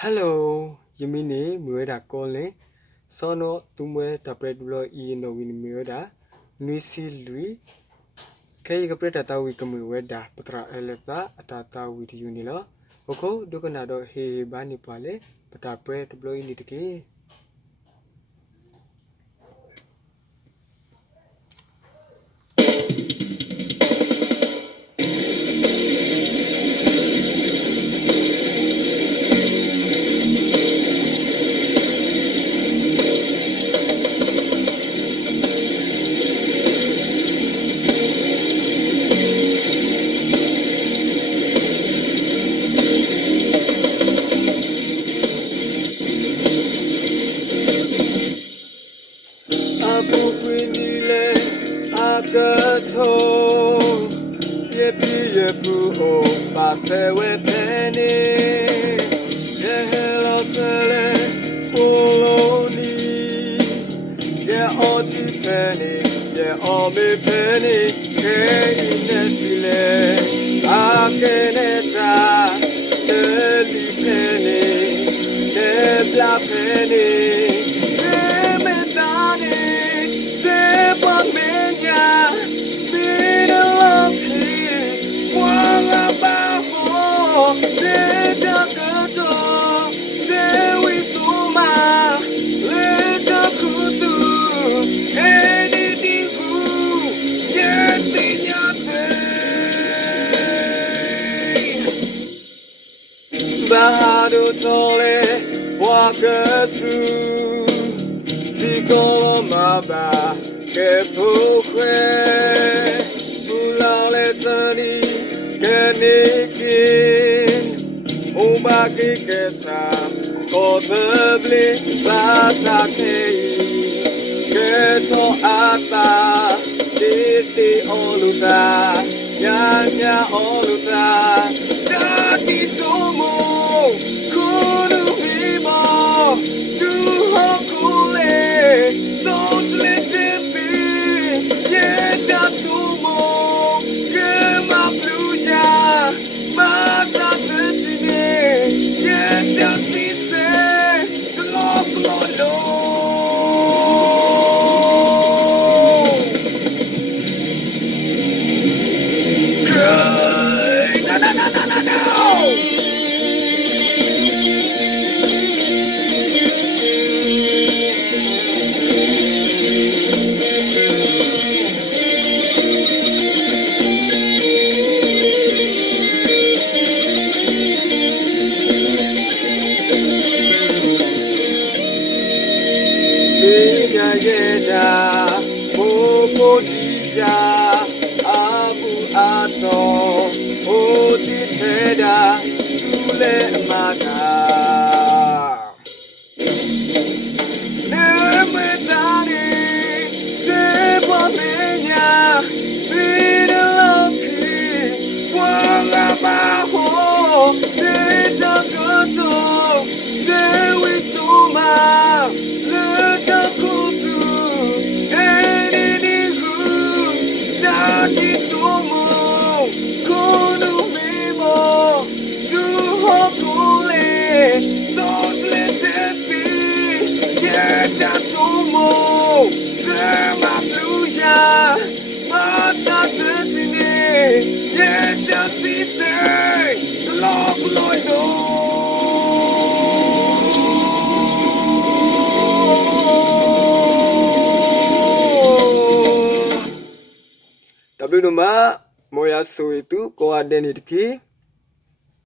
Hello, Yemini Mueda calling. Sono Tumwe Tapredlo no Winmuda, Nisi Lui. Kay Capreta with Kamueda, Patra Eleta, Atata with Unila. Oko, Doganado he Bani Pale, but I pray to blow in it again. Agato, yepu o pase we penny, hello sele, poloni, oti penny, me penny, inefile, akeneta, deli penny, debla penny. Bahado tole wakatu Tikolo maba kepukwe Ulale tani kenikin Ubaki kesa kotebli basa kei Keto ata titi oluta Nyanya oluta Dati somo Kunu bimo Tu hokule Sotle tepi Yeta somo Kema pluja Masa tetine Yeta sise Globlo Yeda, Popo Dija, Abu Ato, Oti Teda, Sule Mada. Nemetani, Sepamenya, Vidaloki, Walabaho, Neta Goto, Sewituma. Tapi nama moya so itu ko ada ni deki